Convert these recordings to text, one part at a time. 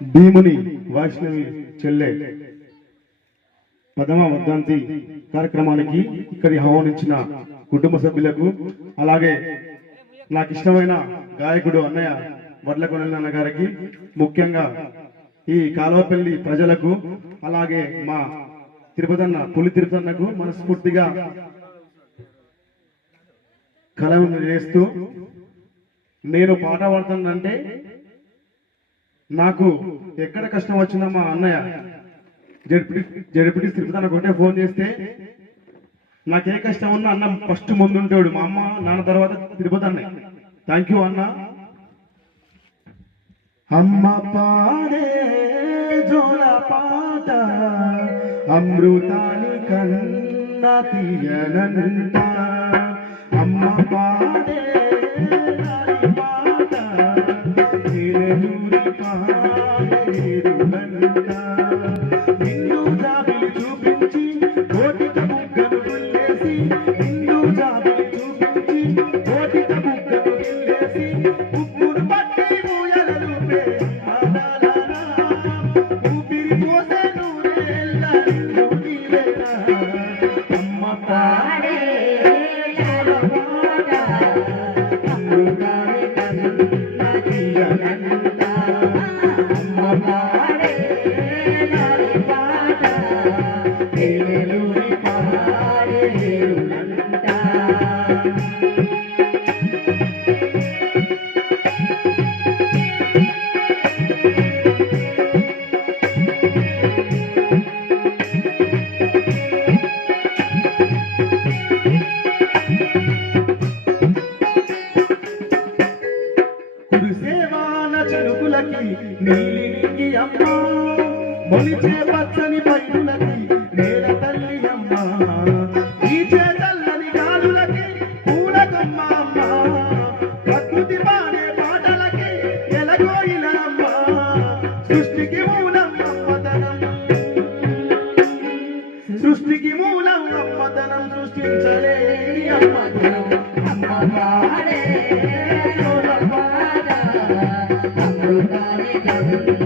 భీముని వైష్ణవి చెల్లె. పదమ వర్ధంతి కార్యక్రమానికి ఇక్కడి ఆహ్వానించిన కుటుంబ సభ్యులకు అలాగే నాకు ఇష్టమైన గాయకుడు అన్నయ్య వడ్లకొండల నాన్న గారికి ముఖ్యంగా ఈ కాలువపల్లి ప్రజలకు అలాగే మా తిరుపతన్న పులి తిరుపతన్నకు మనస్ఫూర్తిగా కళను చేస్తూ నేను పాట పాడుతానంటే నాకు ఎక్కడ కష్టం వచ్చినా మా అన్నయ్య జడ్పీ జడ్పీ తిరుపతి ఒకటే ఫోన్ చేస్తే నాకు ఏ కష్టం ఉన్నా అన్న ఫస్ట్ ముందుంటాడు మా అమ్మ నాన్న తర్వాత తిరుపతి అన్నయ్య థ్యాంక్ యూ అన్న. అమ్మ పాడే జోల పాట అమృతాని కన్న తీయనంట. అమ్మ పాడే పాట ఏలూరి పాడేరులంట నిన్ను జాబిలి చూపించి కోటిక బుగ్గను గిల్లేసి నిన్ను జాబిలి చూపించి కోటిక బుగ్గను గిల్లేసి ఉప్పును పట్టి మొలిచే పచ్చని పైరులకి నేల తల్లి అమ్మ. ఈచే చల్లని గాలులకి పూలకమ్మ అమ్మ. ప్రకృతి పాడే పాటలకి ఎలగోయిల అమ్మ. సృష్టికి మూలం అమ్మదనం సృష్టికి మూలం అమ్మదనం సృష్టించలే అమ్మదనం అమ్మ పాడే అమృతాని కన్నా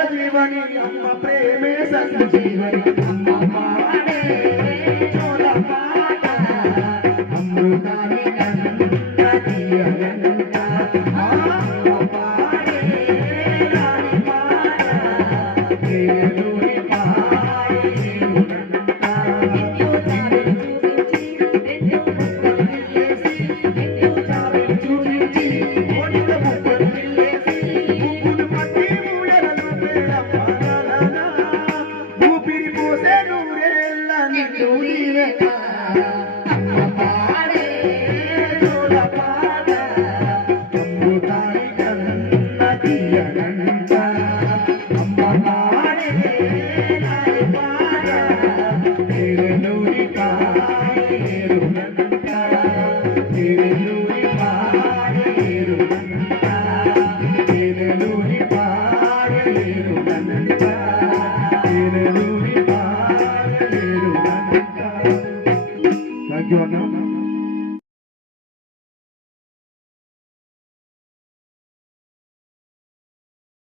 అనురాగ జీవని అమ్మ ప్రేమే సంజీవని అమ్మ